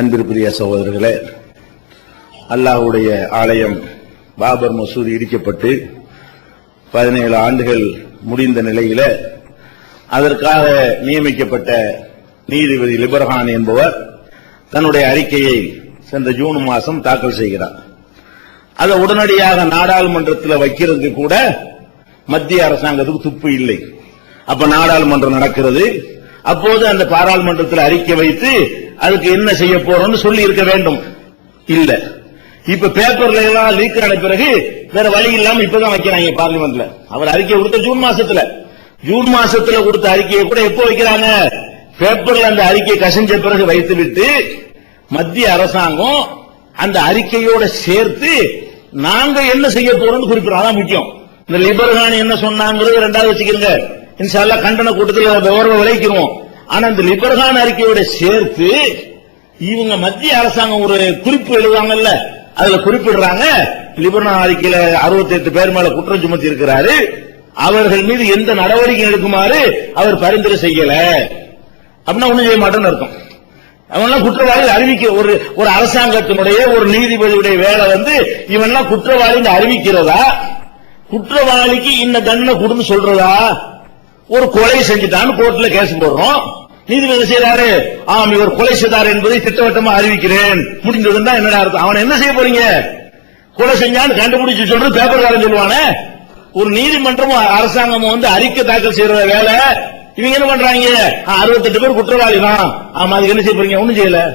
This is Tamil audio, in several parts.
அன்பிற்குரிய சகோதரர்களே அல்லாஹ்வுடைய ஆலயம் பாபர் மசூதி இடிக்கப்பட்டு பதினேழு ஆண்டுகள் முடிந்த நிலையில அதற்காக நியமிக்கப்பட்ட நீதிபதி லிபர்ஹான் என்பவர் தன்னுடைய அறிக்கையை சென்ற ஜூன் மாதம் தாக்கல் செய்கிறார். அதை உடனடியாக நாடாளுமன்றத்தில் வைக்கிறதுக்கு கூட மத்திய அரசாங்கத்துக்கு துப்பு இல்லை. அப்ப நாடாளுமன்றம் நடக்கிறது. அப்போது அந்த பாராளுமன்றத்தில் அறிக்கை வைத்து அதுக்கு என்ன செய்ய போறோம்னு சொல்லி இருக்க வேண்டும். இல்ல. இப்ப பேப்பர்ல எல்லாம் லீக் ஆன பிறகு வேற வழி இல்லாம இப்பதான் வைக்கிறாங்க பார்லிமெண்ட்ல அவர் அறிக்கை கொடுத்த ஜூன் மாசத்துல. ஜூன் மாசத்துல கொடுத்த அறிக்கையை கூட எப்போ வைக்கிறாங்க? பேப்பர்ல அந்த அறிக்கை கசிஞ்ச பிறகு வைத்து விட்டு மத்திய அரசாங்கம் அந்த அறிக்கையோட சேர்த்து நாங்க என்ன செய்ய போறோம்னு குறிப்பிடறோம். அதான் முக்கியம். இந்த லிபர்கான் என்ன சொன்னாங்கிறது ரெண்டாவது வச்சுக்கிறங்க இன்ஷால்லா கண்டன கூட்டத்தில் விவரம் விளைக்கிறோம் ஆனா இந்த லிபர்கான் அறிக்கையோட சேர்த்து இவங்க மத்திய அரசாங்கம் ஒரு குறிப்பு எழுதுவாங்கல்ல? அதுல குறிப்பிடுறாங்க லிபர்கான் அறிக்கையில 68 பேர் மேல குற்றம் சுமத்தி இருக்கிறாரு அவர்கள் மீது எந்த நடவடிக்கை எடுக்குமாறு அவர் பரிந்துரை செய்யல. அப்படின்னா ஒண்ணும் செய்ய மாட்டேன்னு அர்த்தம். அவன்லாம் குற்றவாளி அறிவிக்க ஒரு ஒரு அரசாங்கத்தினுடைய ஒரு நீதிபதியுடைய வேலை வந்து இவன்லாம் குற்றவாளி அறிவிக்கிறதா? குற்றவாளிக்கு இந்த தண்டனை கொடுன்னு சொல்றதா? ஒரு கொலை செஞ்சுட்டான்னு கோர்ட்ல கேஸ் போடுறோம். நீதிபதி செய்யறாரு ஆம் இவர் கொலை செய்தார் என்பதை திட்டவட்டமா அறிவிக்கிறேன். முடிந்ததுன்னா என்னடா அர்த்தம்? அவனை என்ன செய்ய போறீங்க? கொலை செஞ்சான்னு கண்டுபிடிச்சு சொல்றது பேப்பர்காரன் சொல்லுவானே. ஒரு நீதிமன்றமும் அரசாங்கமும் வந்து அறிக்கை தாக்கல் செய்யற வேலை. இவங்க என்ன பண்றாங்க? அறுபத்தெட்டு பேர் குற்றவாளி தான். ஆமா அதுக்கு என்ன செய்ய போறீங்க? ஒண்ணும் செய்யல.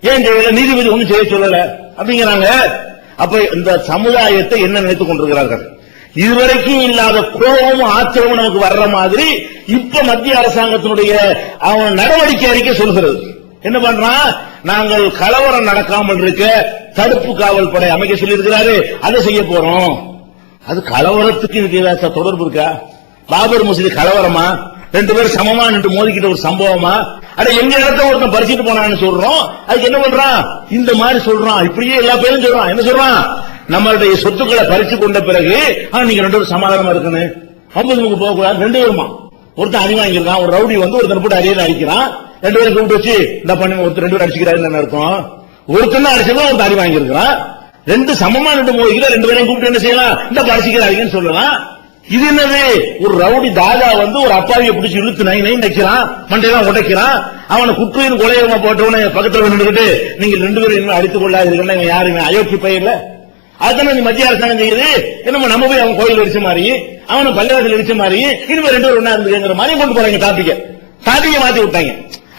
ஏன் செய்யல? நீதிபதி ஒண்ணும் செய்ய சொல்லல. அப்படிங்கிறாங்க. அப்ப இந்த சமுதாயத்தை என்ன நினைத்துக் கொண்டிருக்கிறார்கள்? இதுவரைக்கும் இல்லாத கோபமும் ஆச்சரியமும் நமக்கு வர்ற மாதிரி இப்ப மத்திய அரசாங்கத்தினுடைய அவன் நடவடிக்கை அறிக்கை சொல்கிறது. என்ன பண்றான் நாங்கள் கலவரம் நடக்காமல் இருக்க தடுப்பு காவல் படை அமைக்க சொல்லியிருக்கிறாரு. அதை செய்ய போறோம். அது கலவரத்துக்கு இதுக்கு தொடர்பு இருக்கா? பாபர் மசூதி கலவரமா? ரெண்டு பேரும் சமமா? நின்று மோதிக்கிட்ட ஒரு சம்பவமா? அட எங்க இடத்த ஒருத்தன் பறிச்சுட்டு போனான்னு சொல்றோம். அதுக்கு என்ன பண்றான்? இந்த மாதிரி சொல்றான். இப்படியே எல்லா பேரும் சொல்றான். என்ன சொல்றான்? நம்மளுடைய சொத்துக்களை பறிச்சு கொண்ட பிறகு நீங்க ரெண்டு பேரும் சமாதானமா இருக்கணும். பம்பதுக்கு போக கூடாது ரெண்டு பேருமா? ஒருத்தன் அடி வாங்கியிருக்கான் ஒரு ரவுடி வந்து ஒருத்தன் போட்டு அரியதை அடிக்கிறான். ரெண்டு பேரும் கூப்பிட்டு வச்சு இந்த பண்ணி ஒருத்தர் ரெண்டு பேரும் அடிச்சுக்கிறாருன்னு இருக்கும் ஒருத்தன் அடிச்சதும் ஒருத்தன் அடி வாங்கியிருக்கிறான். ரெண்டு சமமா ரெண்டு மோதிக்கிற ரெண்டு பேரையும் கூப்பிட்டு என்ன செய்யலாம்? இந்த பறிச்சுக்கிறாருங்கன்னு சொல்லலாம். இது என்னது? ஒரு ரவுடி தாதா வந்து ஒரு அப்பாவியை பிடிச்சி இழுத்து நை நை நைக்கிறான் மண்டையெல்லாம் உடைக்கிறான். அவனை குற்றையின் கொலையமா போட்டவன பக்கத்துல நின்றுகிட்டு நீங்க ரெண்டு பேரும் இன்னும் அடித்துக் கொள்ளாதீர்கள் யாருங்க அயோக்கி பயிரில் அதுதான் மத்திய அரசாங்கம் செய்யுது? என்னமோ நம்ம போய் அவன் கோயில் அடிச்ச மாதிரி அவனை பள்ளிவாசல் அடிச்ச மாதிரி இனிமே ரெண்டு பேரும் ஒன்னா இருந்துங்கிற மாதிரி கொண்டு போறாங்க டாபிக்க டாபிக்க மாத்தி விட்டாங்க.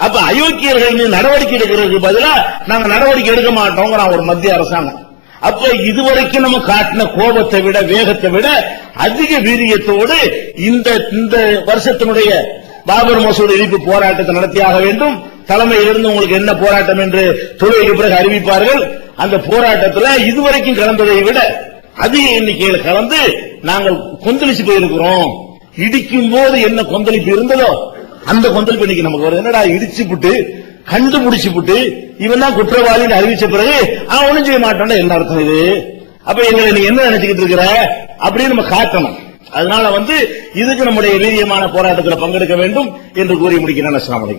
அப்ப அயோக்கியர்கள் மீது நடவடிக்கை எடுக்கிறதுக்கு பதிலா நாங்க நடவடிக்கை எடுக்க மாட்டோங்கிறான் ஒரு மத்திய அரசாங்கம். அப்ப இதுவரைக்கும் நம்ம காட்டின கோபத்தை விட வேகத்தை விட அதிக வீரியத்தோடு இந்த இந்த வருஷத்தினுடைய பாபர் மசூதி இடிப்பு போராட்டத்தை நடத்தியாக வேண்டும். தலைமையிலிருந்து உங்களுக்கு என்ன போராட்டம் என்று தொழுகைக்கு பிறகு அறிவிப்பார்கள். அந்த போராட்டத்தில் இதுவரைக்கும் கலந்ததை விட அதிக எண்ணிக்கையில் கலந்து நாங்கள் கொந்தளிச்சு போயிருக்கிறோம். இடிக்கும் போது என்ன கொந்தளிப்பு இருந்ததோ அந்த கொந்தளிப்பு இன்னைக்கு நமக்கு வருது என்னடா இடிச்சு புட்டு கண்டுபிடிச்சு புட்டு இவன் தான் குற்றவாளின்னு அறிவிச்ச பிறகு அவன் ஒண்ணும் செய்ய மாட்டான் என்ன அர்த்தம் இது? அப்ப எங்களை நீ என்ன நினைச்சுக்கிட்டு இருக்கிற? அப்படின்னு நம்ம காட்டணும். அதனால வந்து இதுக்கு நம்முடைய வீரியமான போராட்டத்தில் பங்கெடுக்க வேண்டும் என்று கூறி முடிக்கிறேன். அஸ்ஸலாமு